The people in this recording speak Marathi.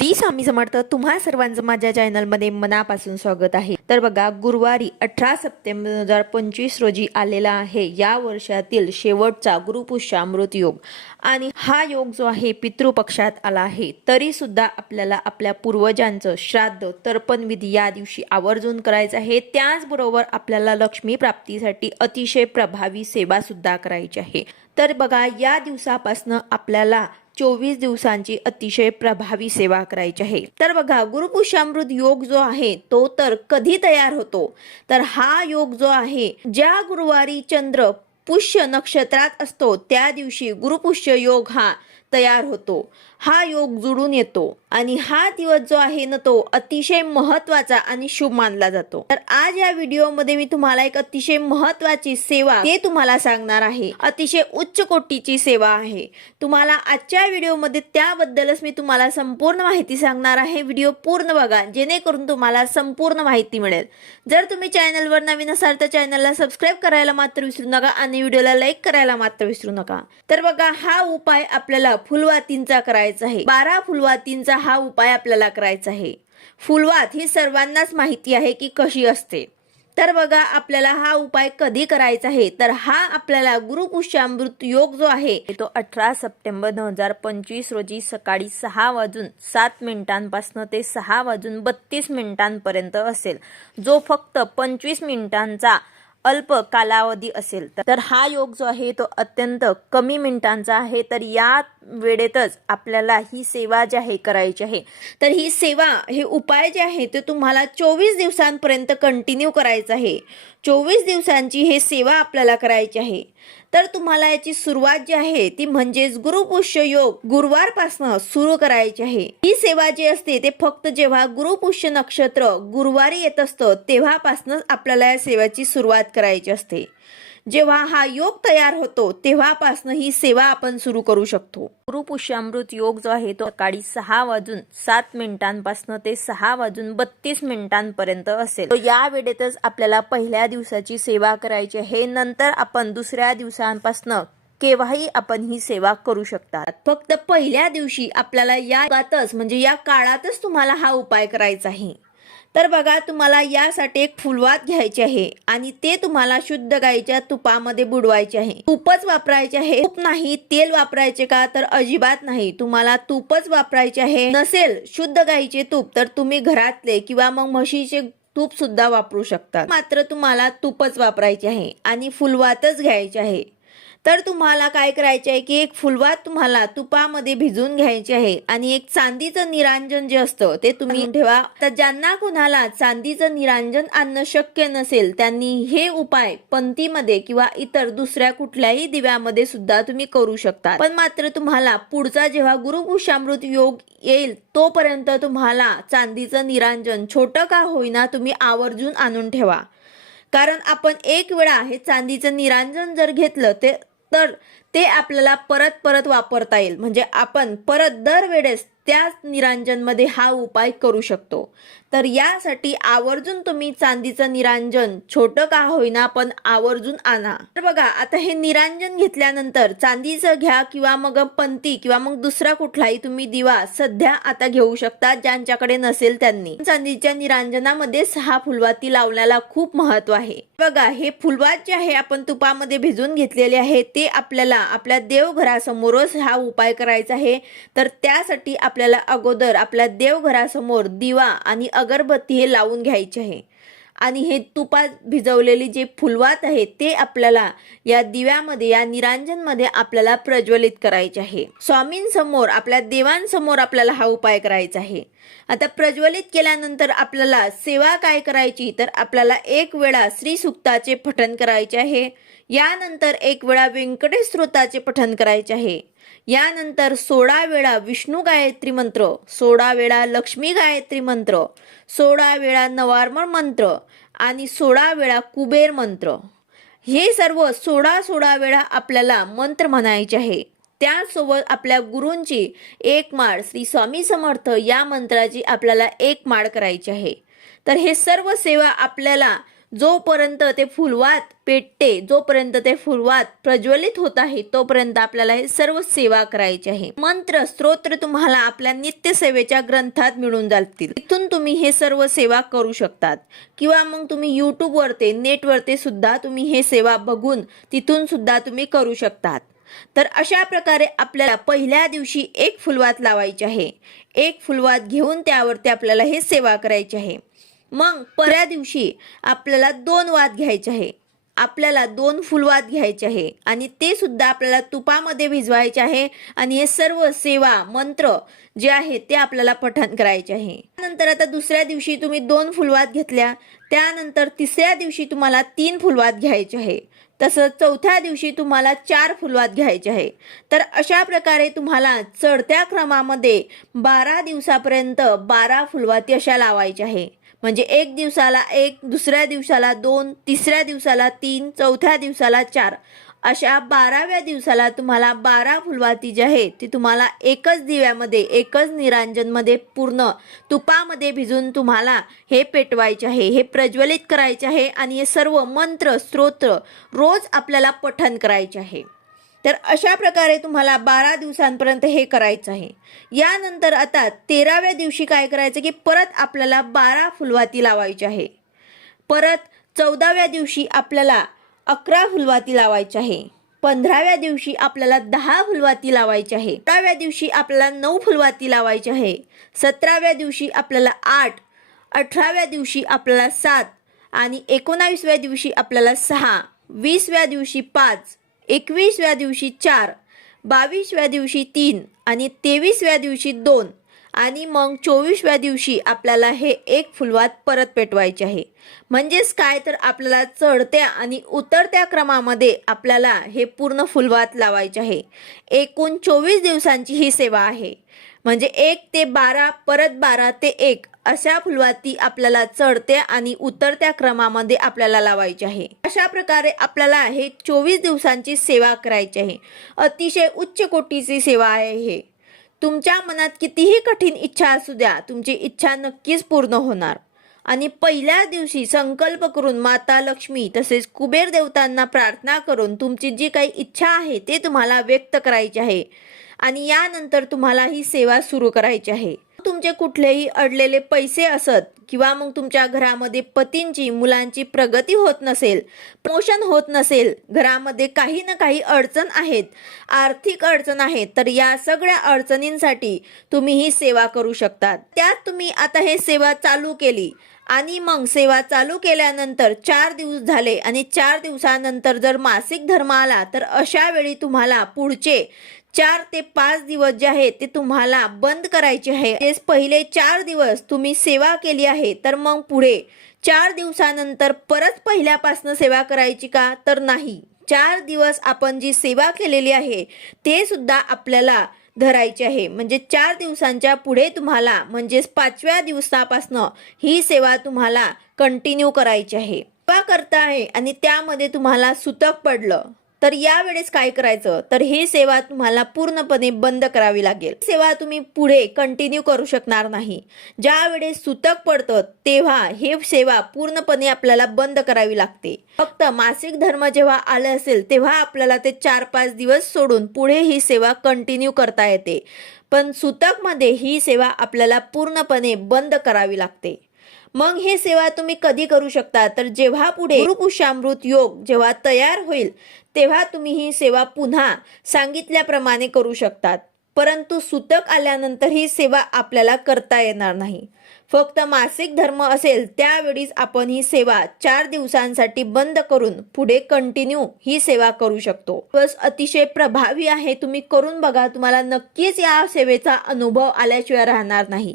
श्री स्वामी समर्थ तुम्हा सर्वांचं माझ्या चॅनलमध्ये मनापासून स्वागत आहे. तर बघा गुरुवारी अठरा सप्टेंबर दोन हजार पंचवीस रोजी आलेला आहे या वर्षातील शेवटचा गुरुपुष्यामृत योग. आणि हा योग जो आहे पितृपक्षात आला आहे. तरी सुद्धा आपल्याला आपल्या पूर्वजांचं श्राद्ध तर्पणविधी या दिवशी आवर्जून करायचं आहे. त्याचबरोबर आपल्याला लक्ष्मी प्राप्तीसाठी अतिशय प्रभावी सेवा सुद्धा करायची आहे. तर बघा या दिवसापासनं आपल्याला चोवीस दिवसांची अतिशय प्रभावी सेवा करायची आहे. तर बघा गुरुपुष्यामृत योग जो आहे तो तर कधी तयार होतो? तर हा योग जो आहे ज्या गुरुवारी चंद्र पुष्य नक्षत्रात असतो त्या दिवशी गुरुपुष्य योग हा तयार होतो. हा योग जुळून येतो आणि हा दिवस जो आहे ना तो अतिशय महत्त्वाचा आणि शुभ मानला जातो. तर आज या व्हिडिओमध्ये मी तुम्हाला एक अतिशय महत्वाची सेवा ते तुम्हाला सांगणार आहे. अतिशय उच्च कोटीची सेवा आहे. तुम्हाला आजच्या व्हिडिओमध्ये त्याबद्दलच मी तुम्हाला संपूर्ण माहिती सांगणार आहे. व्हिडिओ पूर्ण बघा जेणेकरून तुम्हाला संपूर्ण माहिती मिळेल. जर तुम्ही चॅनलवर नवीन असाल तर चॅनलला सबस्क्राईब करायला मात्र विसरू नका आणि व्हिडिओला लाईक करायला मात्र विसरू नका. तर बघा हा उपाय आपल्याला फुलवातींचा करायचा आहे. बारा फुलवातींचा हा उपाय आपल्याला करायचा आहे. फुलवात ही सर्वांनाच माहिती आहे की कशी असते. तर बघा आपल्याला हा उपाय कधी करायचा आहे? तर हा आपल्याला गुरुपुष्यामृत योग जो आहे तो अठरा सप्टेंबर दोन हजार पंचवीस रोजी सकाळी सहा वाजून सात मिनिटांपासून ते सहा वाजून बत्तीस मिनिटांपर्यंत असेल. जो फक्त पंचवीस मिनिटांचा अल्प कालावधी असेल तर. हा योग जो आहे तो अत्यंत कमी मिनिटांचा आहे. तर या वेळेतच आपल्याला ही सेवा जी आहे करायची आहे. तर ही सेवा हे उपाय जे आहे ते तुम्हाला चोवीस दिवसांपर्यंत कंटिन्यू करायचं आहे. चोवीस दिवसांची हे सेवा आपल्याला करायची आहे. तर तुम्हाला याची सुरुवात जी आहे ती म्हणजेच गुरुपुष्य योग गुरुवारपासून सुरू करायची आहे. ही सेवा जी असते ते फक्त जेव्हा गुरुपुष्य नक्षत्र गुरुवारी येत असतं तेव्हापासूनच आपल्याला या सेवेची सुरुवात करायची असते. जेव्हा हा योग तयार होतो तेव्हापासनं ही सेवा आपण सुरू करू शकतो. गुरुपुष्यामृत योग जो आहे तो सकाळी सहा वाजून सात मिनिटांपासून ते सहा वाजून बत्तीस मिनिटांपर्यंत असेल. तर या वेळेतच आपल्याला पहिल्या दिवसाची सेवा करायची आहे. नंतर आपण दुसऱ्या दिवसांपासून केव्हाही आपण ही सेवा करू शकता. फक्त पहिल्या दिवशी आपल्याला या काळातच म्हणजे या काळातच तुम्हाला हा उपाय करायचा आहे. तर बघा तुम्हाला यासाठी एक फुलवात घ्यायची आहे आणि ते तुम्हाला शुद्ध गाईच्या तुपामध्ये बुडवायचे आहे. तूपच वापरायचे आहे. तूप नाही तेल वापरायचे का? तर अजिबात नाही. तुम्हाला तूपच वापरायचे आहे. नसेल शुद्ध गाईचे तूप तर तुम्ही घरातले किंवा मग म्हशीचे तूप सुद्धा वापरू शकता. मात्र तुम्हाला तूपच वापरायचे आहे आणि फुलवातच घ्यायचे आहे. तर तुम्हाला काय करायचे आहे की एक फुलवात तुम्हाला तुपामध्ये भिजून घ्यायची आहे आणि एक चांदीचं निरांजन जे असतं ते तुम्ही ठेवा. तर ज्यांना कुणाला चांदीचं निरांजन आणणं शक्य नसेल त्यांनी हे उपाय पंथीमध्ये किंवा इतर दुसऱ्या कुठल्याही दिव्यामध्ये सुद्धा तुम्ही करू शकता. पण मात्र तुम्हाला पुढचा जेव्हा गुरुपुषामृत योग येईल तोपर्यंत तुम्हाला चांदीचं निरांजन छोटं का होईना तुम्ही आवर्जून आणून ठेवा. कारण आपण एक वेळा हे चांदीचं निरांजन जर घेतलं ते तर ते आपल्याला परत परत वापरता येईल. म्हणजे आपण परत दरवेळेस त्याच निरांजनमध्ये हा उपाय करू शकतो. तर यासाठी आवर्जून तुम्ही चांदीचं निरांजन छोटं का होईना पण आवर्जून आणा. तर बघा आता हे निरांजन घेतल्यानंतर चांदीचं घ्या किंवा मग पंती किंवा मग दुसरा कुठलाही तुम्ही दिवा सध्या आता घेऊ शकता ज्यांच्याकडे नसेल त्यांनी. चांदीच्या निरांजनामध्ये सहा फुलवाती लावण्याला खूप महत्त्व आहे. बघा हे फुलवात जे आहे आपण तुपामध्ये भिजून घेतलेले आहे ते आपल्याला आपल्या देवघरासमोरच हा उपाय करायचा आहे. तर त्यासाठी आपल्या आपल्याला अगोदर आपल्या देवघरासमोर दिवा आणि अगरबत्ती हे लावून घ्यायचे आहे. आणि हे तुपात भिजवलेली जे फुलवात आहे ते आपल्याला या दिव्यामध्ये या निरांजनमध्ये आपल्याला प्रज्वलित करायचे आहे. स्वामींसमोर आपल्या देवांसमोर आपल्याला हा उपाय करायचा आहे. आता प्रज्वलित केल्यानंतर आपल्याला सेवा काय करायची? तर आपल्याला एक वेळा श्री सुक्ताचे पठण करायचे आहे. यानंतर एक वेळा व्यंकटेश पठन पठण करायचे आहे. यानंतर सोळा वेळा विष्णू गायत्री मंत्र सोळा वेळा लक्ष्मी गायत्री मंत्र सोळा वेळा नवार्मळ मंत्र आणि सोळा वेळा कुबेर मंत्र. हे सर्व सोळा सोळा वेळा आपल्याला मंत्र म्हणायचे आहे. त्यासोबत आपल्या गुरूंची एक माळ श्री स्वामी समर्थ या मंत्राची आपल्याला एक माळ करायची आहे. तर हे सर्व सेवा आपल्याला जोपर्यंत ते फुलवात पेटते जोपर्यंत ते फुलवात प्रज्वलित होत आहे तोपर्यंत आपल्याला हे सर्व सेवा करायची आहे. मंत्र स्तोत्र तुम्हाला आपल्या नित्य सेवेच्या ग्रंथात मिळून जातील. तिथून तुम्ही हे सर्व सेवा करू शकतात. किंवा मग तुम्ही युट्यूबवरती नेटवरते सुद्धा तुम्ही हे सेवा बघून तिथून सुद्धा तुम्ही करू शकतात. तर अशा प्रकारे आपल्याला पहिल्या दिवशी एक फुलवात लावायची आहे. एक फुलवात घेऊन त्यावरती आपल्याला हे सेवा करायची आहे. मग पर्या दिवशी आपल्याला दोन वाद घ्यायचे आहे. आपल्याला दोन फुलवात घ्यायचे आहे. आणि ते सुद्धा आपल्याला तुपामध्ये भिजवायचे आहे. आणि हे सर्व सेवा मंत्र जे आहे ते आपल्याला पठण करायचे आहे. त्यानंतर आता दुसऱ्या दिवशी तुम्ही दोन फुलवात घेतल्या. त्यानंतर तिसऱ्या दिवशी तुम्हाला तीन फुलवात घ्यायचे आहे. तसंच चौथ्या दिवशी तुम्हाला चार फुलवात घ्यायचे आहे. तर अशा प्रकारे तुम्हाला चढत्या क्रमामध्ये बारा दिवसापर्यंत बारा फुलवाती अशा लावायच्या आहे. म्हणजे एक दिवसाला एक दुसऱ्या दिवसाला दोन तिसऱ्या दिवसाला तीन चौथ्या दिवसाला चार. अशा बाराव्या दिवसाला तुम्हाला बारा फुलवाती जी आहे ती तुम्हाला एकच दिव्यामध्ये एकच निरांजनमध्ये पूर्ण तुपामध्ये भिजून तुम्हाला हे पेटवायचे आहे हे प्रज्वलित करायचे आहे आणि हे सर्व मंत्र स्तोत्र रोज आपल्याला पठन करायचे आहे. तर अशा प्रकारे तुम्हाला बारा दिवसांपर्यंत हे करायचं आहे. यानंतर आता तेराव्या दिवशी काय करायचं की परत आपल्याला बारा फुलवाती लावायची आहे. परत चौदाव्या दिवशी आपल्याला अकरा फुलवाती लावायची आहे. पंधराव्या दिवशी आपल्याला दहा फुलवाती लावायची आहे. सतराव्या दिवशी आपल्याला नऊ फुलवाती लावायची आहे. सतराव्या दिवशी आपल्याला आठ अठराव्या दिवशी आपल्याला सात आणि एकोणावीसव्या दिवशी आपल्याला सहा वीसव्या दिवशी पाच एकवीसव्या दिवशी चार बावीसव्या दिवशी तीन आणि तेवीसव्या दिवशी दोन आणि मग चोवीसव्या दिवशी आपल्याला हे एक फुलवात परत पेटवायचे आहे. म्हणजेच काय? तर आपल्याला चढत्या आणि उतरत्या क्रमामध्ये आपल्याला हे पूर्ण फुलवात लावायचे आहे. एकूण चोवीस दिवसांची ही सेवा आहे. म्हणजे एक ते बारा परत बारा ते एक अशा फुलवाती आपल्याला चढत्या आणि उतरत्या क्रमामध्ये आपल्याला लावायची आहे. अशा प्रकारे आपल्याला हे चोवीस दिवसांची सेवा करायची आहे. अतिशय उच्च कोटीची सेवा आहे हे. तुमच्या मनात कितीही कठीण इच्छा असू द्या तुमची इच्छा नक्कीच पूर्ण होणार. आणि पहिल्या दिवशी संकल्प करून माता लक्ष्मी तसेच कुबेर देवतांना प्रार्थना करून तुमची जी काही इच्छा आहे ते तुम्हाला व्यक्त करायची आहे. आणि यानंतर तुम्हाला ही सेवा सुरू करायची आहे. तुमचे कुठलेही अडलेले पैसे असत किंवा मग तुमच्या घरामध्ये पतींची मुलांची प्रगती होत नसेल प्रमोशन होत नसेल घरामध्ये काही ना काही अडचण आहेत आर्थिक अडचण आहेत तर या सगळ्या अडचणींसाठी तुम्ही ही सेवा करू शकतात. त्यात तुम्ही आता हे सेवा चालू केली आणि मग सेवा चालू केल्यानंतर चार दिवस झाले आणि चार दिवसानंतर जर मासिक धर्म आला तर अशा वेळी तुम्हाला पुढचे चार ते पाच दिवस जे आहे ते तुम्हाला बंद करायचे आहे. तेच पहिले चार दिवस तुम्ही सेवा केली आहे तर मग पुढे चार दिवसानंतर परत पहिल्यापासून सेवा करायची का? तर नाही. चार दिवस आपण जी सेवा केलेली आहे ते सुद्धा आपल्याला धरायची आहे. म्हणजे चार दिवसांच्या पुढे तुम्हाला म्हणजेच पाचव्या दिवसापासनं ही सेवा तुम्हाला कंटिन्यू करायची आहे. सेवा करता आहे आणि त्यामध्ये तुम्हाला सुतक पडलं. तर यावेळेस काय करायचं? तर ही सेवा तुम्हाला पूर्णपणे बंद करावी लागेल. सेवा तुम्ही पुढे कंटिन्यू करू शकणार नाही. ज्या वेळेस सुतक पडतं तेव्हा हे सेवा पूर्णपणे आपल्याला बंद करावी लागते. फक्त मासिक धर्म जेव्हा आलं असेल तेव्हा आपल्याला ते चार पाच दिवस सोडून पुढे ही सेवा कंटिन्यू करता येते. पण सुतकमध्ये ही सेवा आपल्याला पूर्णपणे बंद करावी लागते. मग ही सेवा तुम्ही कधी करू शकता? तर जेव्हा पुढे गुरुपुष्यामृत योग जेव्हा तयार होईल तेव्हा तुम्ही ही सेवा पुन्हा सांगितल्याप्रमाणे करू शकतात. परंतु सुतक आल्यानंतर ही सेवा आपल्याला करता येणार नाही. फक्त मासिक धर्म असेल त्यावेळीच आपण ही सेवा चार दिवसांसाठी बंद करून पुढे कंटिन्यू ही सेवा करू शकतो. बस अतिशय प्रभावी आहे तुम्ही करून बघा तुम्हाला नक्कीच या सेवेचा अनुभव आल्याशिवाय राहणार नाही.